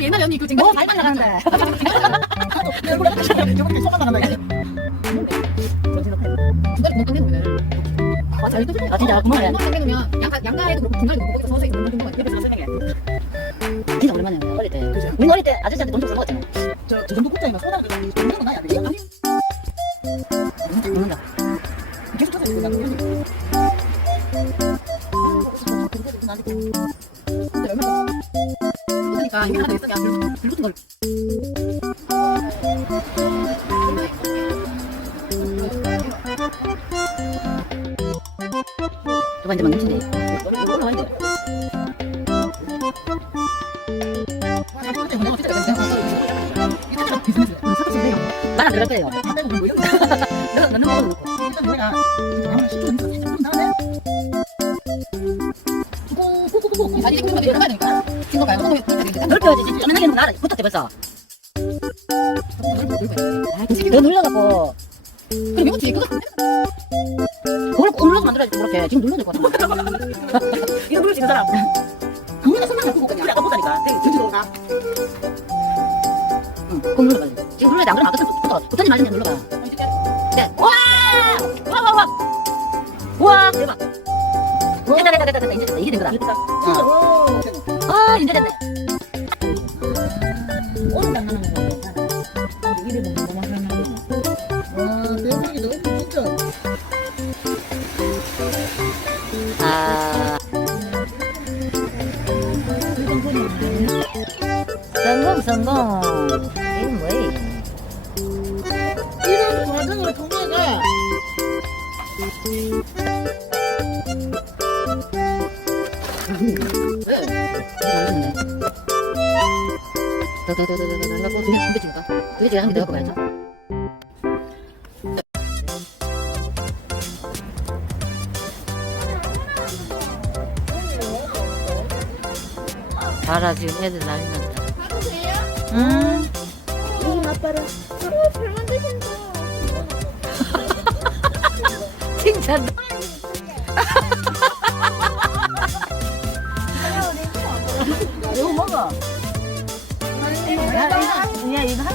옛날에 언니 그 지금 너무 잘 나가는데. 내 얼굴에 손만 나간다 이게. 중간에 구멍 땡겨놓으면 맞아, 이거 아, 진짜 그만해. 구멍 땡겨 놓으면 양가, 양가에도 그렇고 중간에도 그렇고 거기서 서서 있는 정도가 이렇게 설명해. 진짜 오랜만에 어릴 때. 우리 어릴 때 아저씨한테 돈좀 써먹었잖아. 저, 저 정도 국자이면 소나를 그냥 먹는 건 나야 돼. 아니, 먹는다. 계속 쳐서 여기. 근데 얼마나 하니까 이거 하나 더 있어. 그냥 불, 붙은 걸. 저거 이제 막 넘친대. 이걸로 하는데. 말 안 들어갈 거예요. 넣는 거 넣고. 일단 우리가 아무나 시키는 거 살짝 넣은 다음에. 아니, 이거 들어가야 되니까. 진거 가요 하지. 쪼만하게 놓으면 알아. 붙었대 벌써. 아, 더 눌러갖고. 그럼 이거지 그거 그걸 꼭 눌러서 만들어야지 그렇게. 지금 눌러야 될것 같아. 이거 누를 수 있는 사람. 그거는 손만 잡고 그냥. 우리 아까 보다니까. 되게 전지도가. 응, 그거 눌러봐. 지금 눌러야 돼. 안 그러면 아까 붙어. 붙었니 말든지 눌러봐. 네. 와! 와, 와, 와! 와, 대박. 됐다, 됐다, 됐다, 됐다. 이제 됐다. 이게 된 거다. 어. 이제 됐다. 오늘 장난하는 거. 이래 보면 너무 거. 와, 대박이 너무 진짜. 아. 성공, 성공. 이건 뭐야? 이런 과정을 통해서 두개, 두개 줄까? 두개 제가 한개 넣어봐 봐야죠. 봐라, 지금 애들 난리 났다. 음. 잘 만드신다. 칭찬. 이거 먹어. 야, 이거, 한